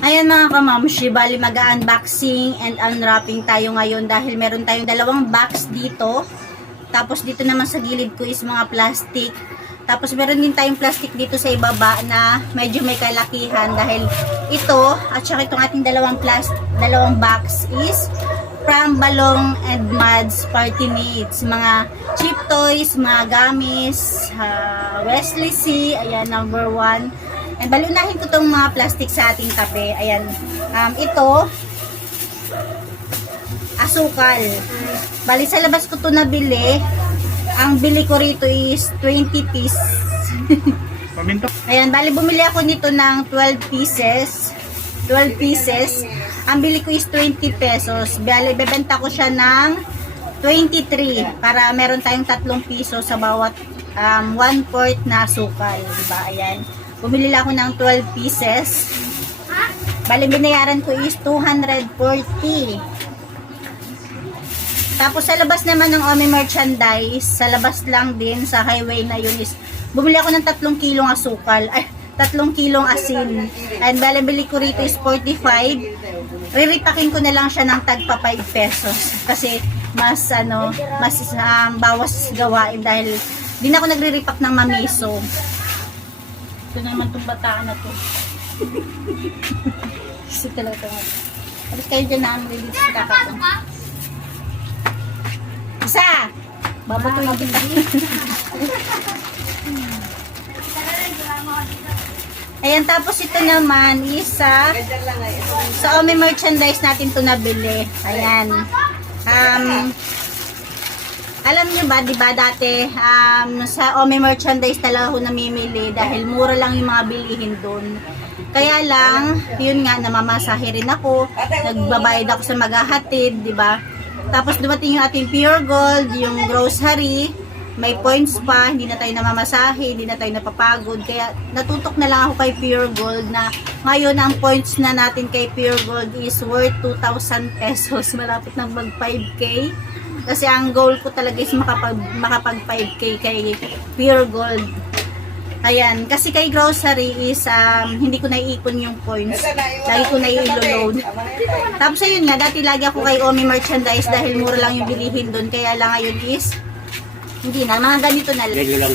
Ayan mga kamamshi, bali mag-unboxing and unwrapping tayo ngayon dahil meron tayong dalawang box dito. Tapos dito naman sa gilid ko is mga plastic. Tapos meron din tayong plastic dito sa ibaba na medyo may kalakihan dahil ito at saka itong ating dalawang box is from Balong and Mads Party Mates. Mga cheap toys, mga gamis, Wesley C, ayan number 1. And balunahin ko itong mga plastic sa ating tabi. Ayan. Ito, asukal. Bali, sa labas ko ito nabili. Ang bili ko rito is 20 piece. Ayan, bali, bumili ako nito ng 12 pieces. 12 pieces. Ang bili ko is 20 pesos. Bali, bebenta ko siya ng 23 para meron tayong 3 piso sa bawat 1/4 na asukal. Diba? Ayan. Bumili lang ako ng 12 pieces. Bali, binayaran ko is 240. Tapos, sa labas naman ng Omi merchandise, sa labas lang din, sa highway na yun is, bumili ako ng 3 kilong asukal. Ay, 3 kilong asin. And bali, bili ko rito is 45. Riripakin ko na lang siya ng tagpa 5 pesos. Kasi, mas bawas gawain dahil di na ako nagre-repack ng mamiso. Ito naman itong bataan na to. Kasi talaga ito. Tapos kayo dyan na release sa kakao. Isa! Babatuin kita. Ayan, tapos ito naman isa sa Omi merchandise natin ito nabili. Ayan. Alam nyo ba, diba dati, sa Omi merchandise talaga ako namimili dahil mura lang yung mga bilihin doon. Kaya lang, yun nga, namamasahe rin ako, nagbabayad ako sa maghahatid, diba? Tapos dumating yung ating Pure Gold, yung grocery, may points pa, hindi na tayo namamasahe, hindi na tayo napapagod. Kaya natutok na lang ako kay Pure Gold na ngayon ang points na natin kay Pure Gold is worth 2,000 pesos. Malapit na mag 5K. Kasi ang goal ko talaga is makapag 5K kay Pure Gold. Ayan, kasi kay grocery is hindi ko naiipon yung points. Lagi ko nai-load. Tapos ayun nga, dati lagi ako kay Omi merchandise dahil mura lang yung bilihin doon. Kaya lang ngayon is hindi na, mga ganito na lang.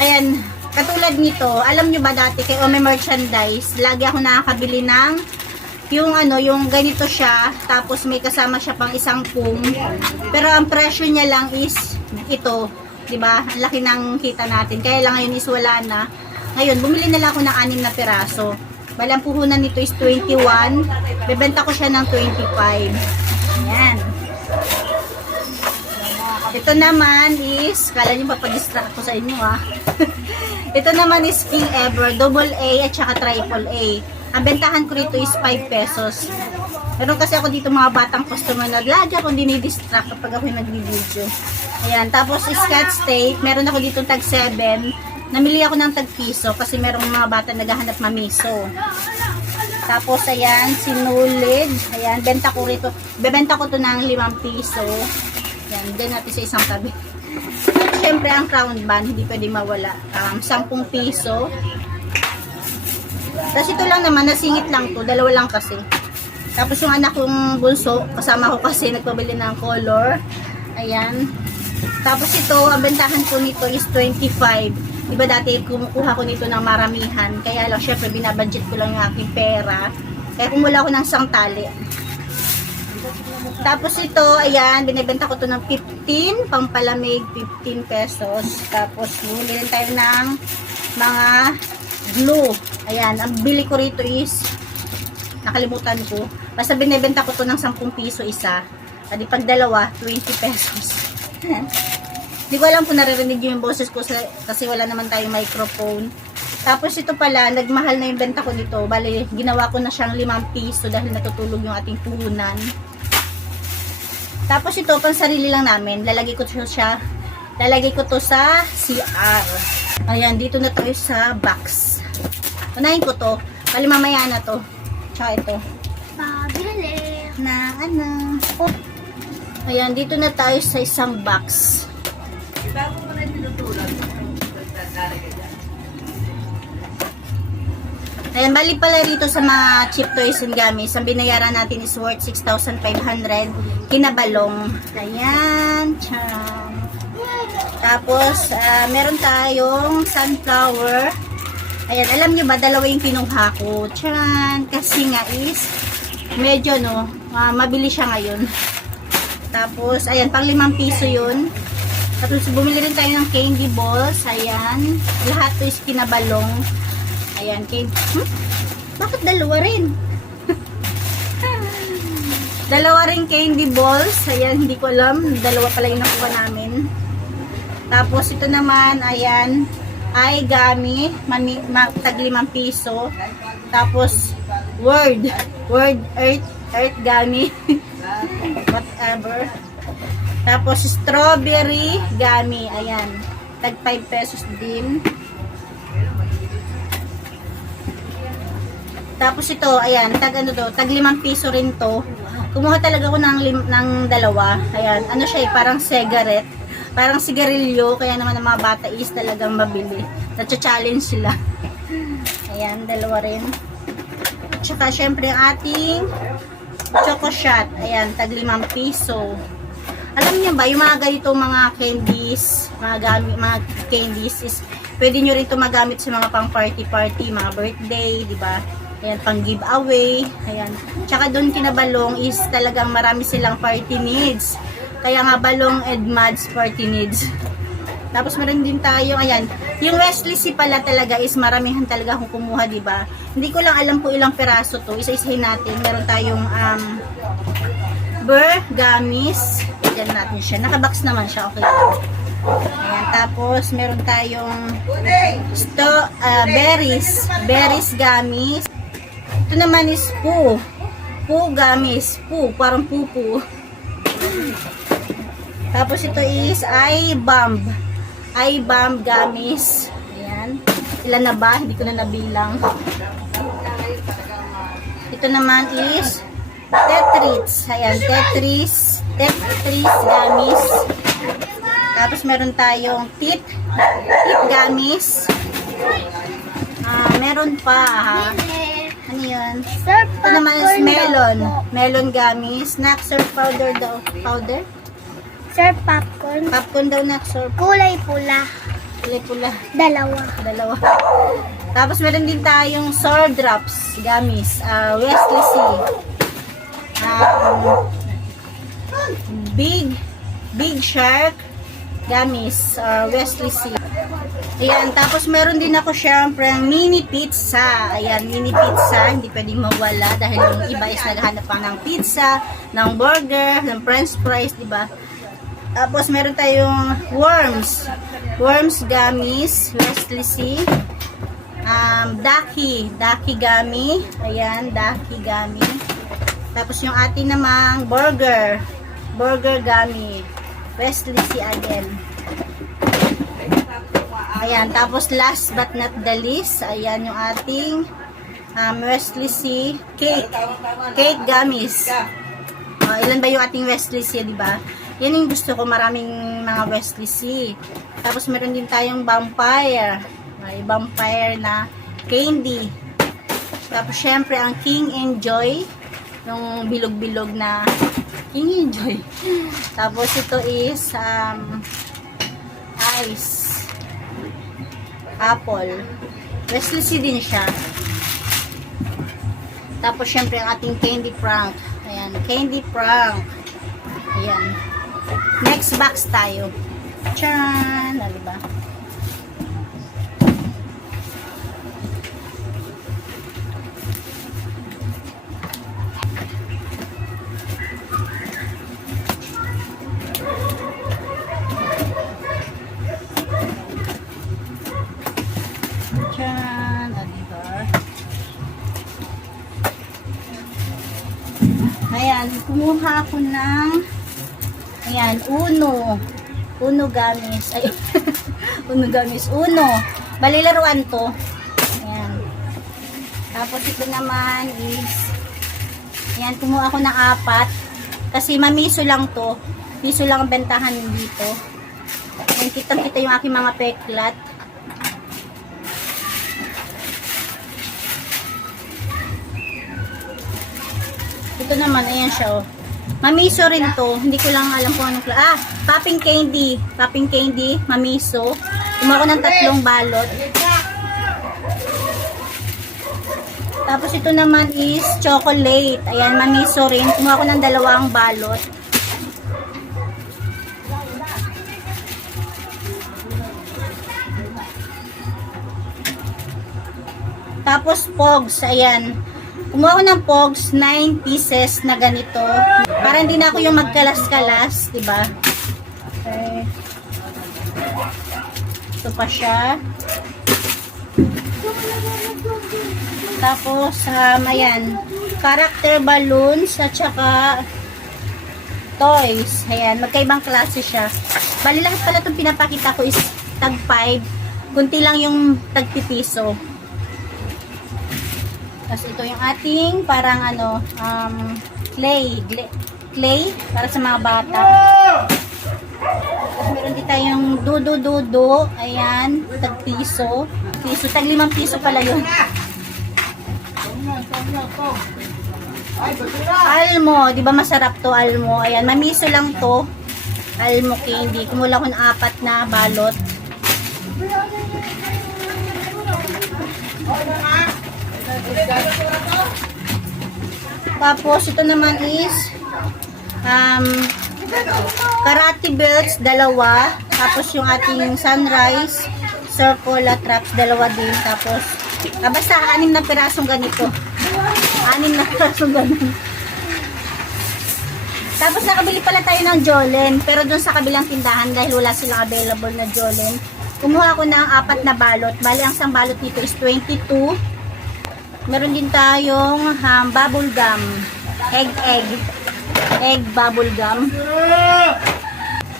Ayan, katulad nito, alam nyo ba dati kay Omi merchandise, lagi ako nakakabili ng yung ganito siya, tapos may kasama siya pang isang pung. Pero ang presyo niya lang is ito, 'di ba? Ang laki ng kita natin. Kaya lang ngayon is wala na. Ngayon, bumili na lang ako ng 6 na piraso. Bali, ang puhunan nito is 21. Bebenta ko siya ng 25. Ayan. Ito naman is, kala niyo papadistract ko sa inyo ha. Ito naman is King Ever, double A at saka triple A. Ang bentahan ko rito is 5 pesos. Meron kasi ako dito mga batang customer na lagi akong dinidistract kapag ako nag-video. Ayan, tapos Scotch tape, meron ako dito tag 7. Namili ako ng tag piso kasi merong mga bata naghahanap mamiso. Tapos ayan, sinulid. Ayan, benta ko rito. Bebenta ko to ng 5 piso. Ayan, din natin sa isang tabi. At syempre ang crown band, hindi pwede mawala. 10 piso. Tapos ito lang naman, nasingit lang to, dalawa lang kasi. Tapos yung anak kong bunso, kasama ko kasi nagpabili ng color. Ayan. Tapos ito, ang bentahan ko nito is 25. Diba dati kumukuha ko nito ng maramihan. Kaya lang, syempre binabudget ko lang yung aking pera. Kaya kumuha ko ng isang tali. Tapos ito, ayan, binibenta ko to ng 15, pampalamig, 15 pesos. Tapos, bumili rin tayo ng mga glue. Ayan, ang bili ko rito is, nakalimutan ko. Basta binibenta ko to ng 10 piso isa. At pag dalawa, 20 pesos. Hindi ko alam kung naririnig yung boses ko kasi wala naman tayong microphone. Tapos ito pala, nagmahal na yung benta ko nito. Bali, ginawa ko na siyang 5 piso dahil natutulog yung ating puhunan. Tapos ito, pang sarili lang namin. Lalagay ko to sa CR. Ayan, dito na tayo sa box. Unahin ko to. Bali, mamaya na to. Tsaka ito. Pabili. Na ano. Oh. Ayan, dito na tayo sa isang box. Bago mo na tinutulog. Ayan, bali pala rito sa mga cheap toys and gamis, ang binayaran natin is worth 6,500 kinabalong. Ayan, tiyam. Tapos, meron tayong sunflower. Ayan, alam nyo ba, dalawa yung kinuha ko. Tiyan, kasi nga is, medyo mabili siya ngayon. Tapos, ayan, pang 5 piso yun. Tapos, bumili rin tayo ng candy balls. Ayan, lahat to is kinabalong. Ayan, bakit dalawa rin? Dalawa rin candy balls. Ayan, hindi ko alam. Dalawa pala yung nakuha namin. Tapos, ito naman, ayan, ay gami. Tag 5 piso. Tapos, word earth gami. Whatever. Tapos, strawberry gami. Ayan, tag 5 pesos din. Tapos ito, ayan, tag 5 piso rin to. Kumuha talaga ako ng dalawa. Ayan, ano siya eh, parang cigarette. Parang sigarilyo, kaya naman ang mga bata is talagang mabili. Nacha-challenge sila. Ayan, dalawa rin. At saka syempre ang ating choco shot. Ayan, tag 5 piso. Alam niyo ba, yung mga ganito mga candies, mga candies is pwede nyo rin ito magamit sa mga pang party, mga birthday, di ba? Ayan, pang giveaway. Ayan. Tsaka doon kinabalong is talagang marami silang party needs. Kaya nga balong Edmads party needs. Tapos meron din tayo, ayan, yung Wesley C pala talaga is maramihan talaga akong kumuha, di ba? Hindi ko lang alam kung ilang peraso to. Isa-isahin natin. Meron tayong Burr Gummies. Ayan natin siya. Nakabox naman siya. Okay. Ayan, tapos meron tayong berries gummies. Ito naman is Poo gummies. Poo, parang pupu. Tapos ito is iBomb gummies. Ayan. Ilan na ba? Hindi ko na nabilang. Ito naman is Tetris. Ayan, Tetris gummies. Tapos meron tayong tit gummies. Meron pa ha. Ano yun? Ito naman is melon gummies. Snack surf powder daw. Powder? Sir, popcorn. Popcorn daw na surf. Kulay pula. Kulay pula. Dalawa. Tapos meron din tayong sour drops gummies. Wesley C. Big Shark gummies. Wesley C. Ayan, tapos meron din ako syempre ang mini pizza. Ayan, mini pizza, hindi pwedeng mawala dahil yung iba is naghahanap pa ng pizza, ng burger, ng french fries, di ba? Tapos meron tayong worms gummies, Wesley C. Daki gummy. Ayan, Daki gummy. Tapos yung ating namang burger gummy, Wesley C again. Ayan, tapos last but not the least, ayan yung ating Wesley C cake gummies. Ilan ba yung ating Wesley C, di ba? Yan yung gusto ko, maraming mga Wesley C. Tapos meron din tayong vampire. May vampire na candy. Tapos syempre ang King Enjoy, yung bilog-bilog na King Enjoy. Tapos ito is ice apple. Wesley C din siya. Tapos syempre ang ating candy prank. Ayan, candy prank. Ayan. Next box tayo. Tcharan! Ano ba? Tcharan! Ano ba? Ayan, kumuha ako ng Uno gummies. Ay, Uno gummies. Bali laruan to. Ayan. Tapos ito naman is ayan, kumuha ako ng 4 kasi mamiso lang to. Piso lang ang bentahan dito. Ayan, kitang-kita yung aking mga peklat. ito naman, ayan siya, oh. Mamiso rin to. Hindi ko lang alam kung anong popping candy. Popping candy, mamiso. Kumuha ko ng 3 balot. Tapos ito naman is chocolate. Ayan, mamiso rin. Kumuha ko ng 2 balot. Tapos pogs, ayan. Kumuha ko ng pogs, 9 pieces na ganito. Para hindi na ako yung magkalas-kalas, diba? Okay. Ito pa siya. Tapos, ayan. Character balloons at saka toys. Ayan, magkaibang klase siya. Bali lang pala itong pinapakita ko is tag 5. Kunti lang yung tag piso. Tapos ito yung ating parang ano, clay para sa mga bata. Tapos meron din tayong dudu. Ayan, tag piso. Tag 5 piso pala yun. Almo, di ba masarap to almo? Ayan, mamiso lang to. Almo candy. Kumula ko ng 4 na balot. Tapos ito naman is karate belts, 2. Tapos yung ating sunrise circle traps, 2 din. Tapos basta 6 na pirasong ganito. 6 na pirasong ganito. Tapos nakabili pala tayo ng Jolen, pero doon sa kabilang tindahan dahil wala silang available na Jolen. Kumuha ako ng 4 na balot. Bali ang isang balot dito is 22. Meron din tayong bubble gum. Egg bubble gum.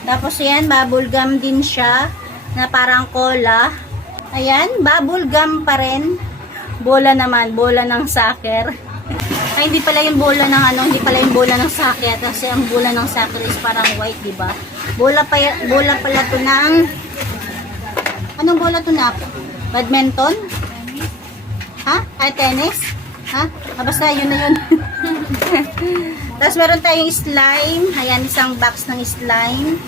Tapos yan, bubble gum din siya na parang cola. Ayan, bubble gum pa rin. Bola naman, bola ng soccer. Ay, hindi pala yung bola ng ano, hindi pala yung bola ng soccer kasi ang bola ng soccer is parang white, di ba? Bola pala to ng anong bola to na? Badminton? Ha? Ay, tennis? Ha? Basta yun na yun. Tapos meron tayong slime. Ayan, isang box ng slime.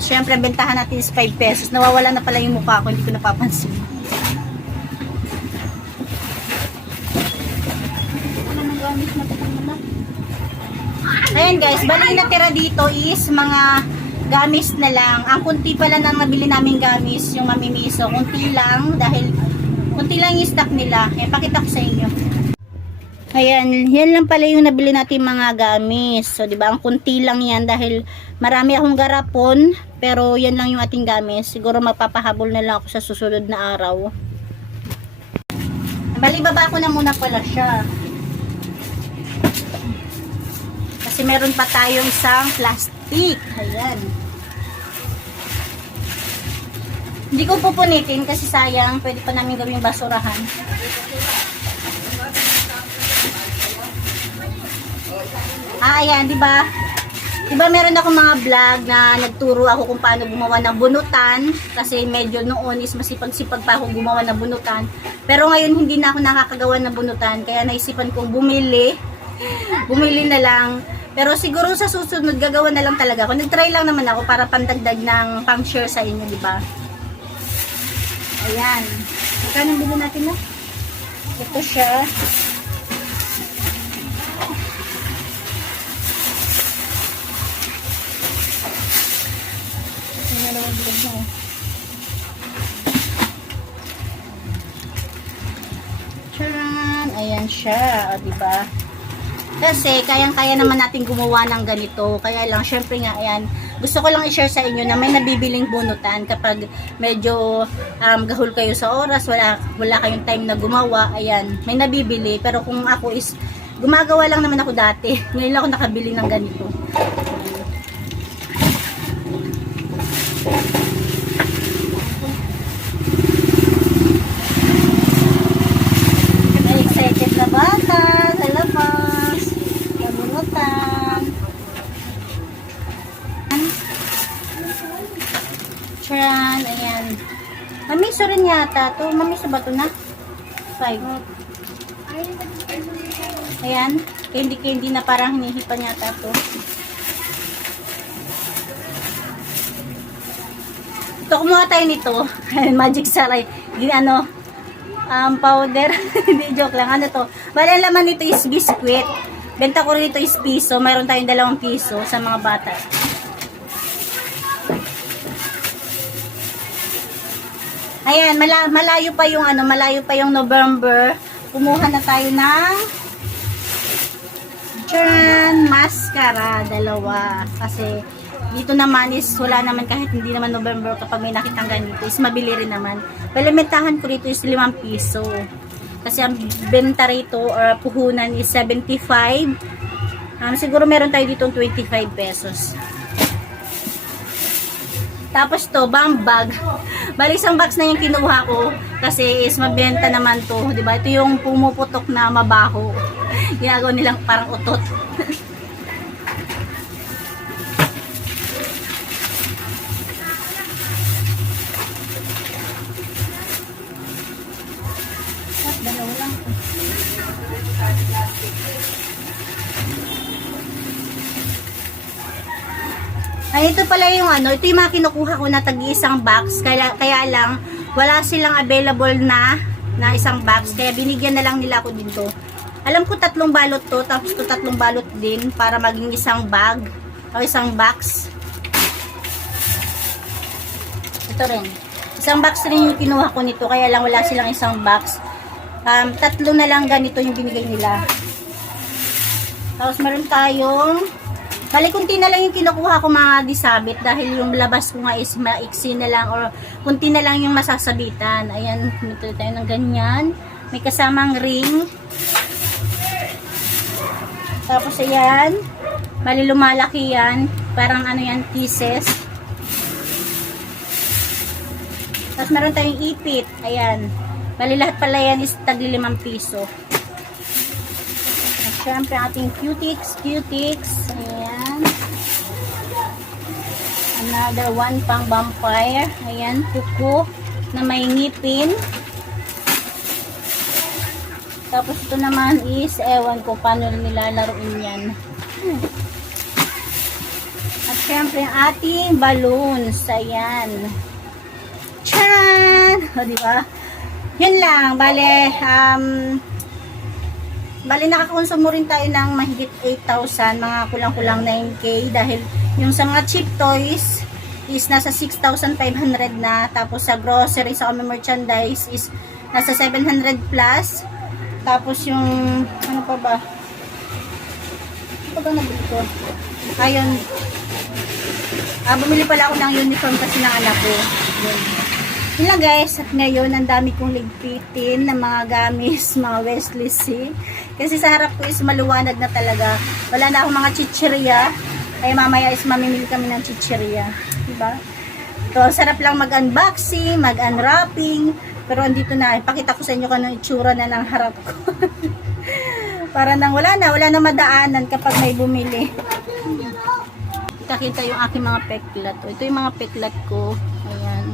Siyempre, bentahan natin is 5 pesos. Nawawala na pala yung mukha ko. Hindi ko napapansin. Ayan guys, bali natira dito is mga gamis na lang. Ang kunti pala nang nabili namin gamis, yung mamimiso. Kunti lang dahil kunti lang yung stock nila. Eh, pakita ko sa inyo. Ayan, yan lang pala yung nabili natin mga gamis. So, di ba, ang kunti lang yan dahil marami akong garapon, pero yan lang yung ating gamis. Siguro mapapahabol na lang ako sa susunod na araw. Bali, baba ko na muna pala siya. Kasi meron pa tayong isang plastic. Ayan. Hindi ko pupunitin kasi sayang. Pwede pa namin gawing basurahan. Ayan, di ba? Di ba meron ako mga vlog na nagturo ako kung paano gumawa ng bunutan kasi medyo noon is masipag-sipag pa ako gumawa ng bunutan. Pero ngayon hindi na ako nakakagawa ng bunutan kaya naisipan kong bumili na lang. Pero siguro sa susunod gagawa na lang talaga ako. Nag-try lang naman ako para pandagdag ng pang-share sa inyo, di ba? Ayan. Magkano bilhin natin na? Ito siya. Charan! Ayan siya, o, diba? Kasi kayang-kaya naman natin gumawa ng ganito. Kaya lang, syempre nga, ayan, gusto ko lang i-share sa inyo na may nabibiling bunutan kapag medyo gahol kayo sa oras, wala kayong time na gumawa, ayan, may nabibili. Pero kung ako is, gumagawa lang naman ako dati. Ngayon lang ako nakabili ng ganito. May excited na bata sa labas. Bunutan. Charan, ayan. Mamiso rin yata to. Mamiso ba to na? 5. Ayan, candy na parang hinihipan yata to. Ito, kumuha tayo nito. Magic saray. Powder. Hindi, joke lang. Ano to? Bale, ang laman nito is biscuit. Benta ko rin ito is piso. Mayroon tayong 2 piso sa mga bata. Ayan, malayo pa yung November. Kumuha na tayo ng mascara, 2. Kasi dito naman is wala naman, kahit hindi naman November, kapag may nakitang ganito is mabili rin naman. Palimitahan ko rito is 5 piso. Kasi ang benta rito or puhunan is 75. Siguro meron tayo dito 25 pesos. Tapos to, bomb bag. Bali, isang box na yung kinuha ko kasi is mabenta naman to, 'di ba? Ito yung pumuputok na mabaho. Ginagawa nilang parang utot. Dalawa lang. Ay, ito pala yung ito yung mga kinukuha ko na tag-isang box, kaya lang wala silang available na isang box, kaya binigyan na lang nila ako dito. Alam ko 3 balot to, tapos to 3 balot din para maging isang bag o isang box. Ito rin. Isang box rin yung kinuha ko nito, kaya lang wala silang isang box. 3 na lang ganito yung binigay nila. Tapos meron tayong bali, kunti na lang yung kinukuha ko mga disabit dahil yung labas ko nga is maiksi na lang or kunti na lang yung masasabitan. Ayan, ito tayo ng ganyan. May kasamang ring. Tapos ayan, bali lumalaki yan. Parang yan, pieces. Tapos meron tayong ipit. Ayan. Bali lahat pala yan is tagli 5 piso. At syempre ating cutics. Ayan. Another one pang vampire. Ayan, kuko na may ngipin. Tapos ito naman is, ewan ko paano nilalaroin yan. At syempre ang ating balloons. Ayan. Tcharan! O, diba? Yun lang. Bale, nakakonsumo rin tayo ng mahigit 8,000, mga kulang-kulang 9K, dahil yung sa mga cheap toys is nasa 6,500 na, tapos sa grocery, sa merchandise is nasa 700 plus, tapos yung, ano pa ba? Ano ba nabili ko? Ayun, bumili pala ako ng uniform kasi ng anak ko. Yun lang guys, at ngayon ang dami kong ligpitin ng mga gamis, mga Wesley C. Kasi sa harap ko is maluwanag na talaga. Wala na akong mga chichirya. Kaya mamaya is mamimili kami ng chichirya. Diba? So, sarap lang mag-unboxing, mag-unwrapping. Pero andito na, ipakita ko sa inyo kung anong itsura na ng harap ko. Para nang wala na madaanan kapag may bumili. Kakita yung aking mga peklat. Ito yung mga peklat ko. Ayan.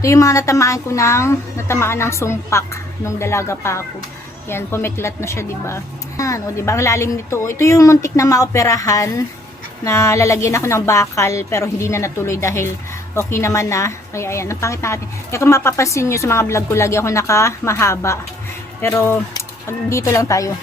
Ito yung mga natamaan ng sumpak nung dalaga pa ako. Yan, pumiklat na siya, diba? Yan, o diba, ang lalim nito. Ito yung muntik na maoperahan na lalagyan ako ng bakal pero hindi na natuloy dahil okay naman na. Kaya ayan, ang pangit na atin. Kaya kung mapapansin nyo sa mga vlog ko, lagi ako nakamahaba. Pero dito lang tayo.